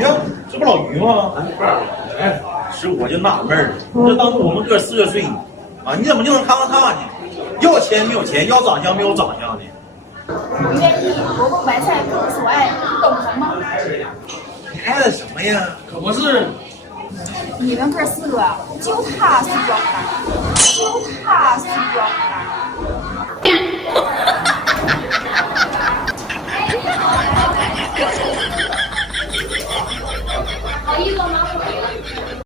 呀，这不老于吗？哎，是我就纳闷了，这当初我们哥14岁呢，啊，你怎么就能看上他呢？要钱没有钱，要长相没有长相的。我愿意，我不白菜不所爱，你懂什么？你爱的什么呀？可不是。你们哥4个就他是装的，就他是装的。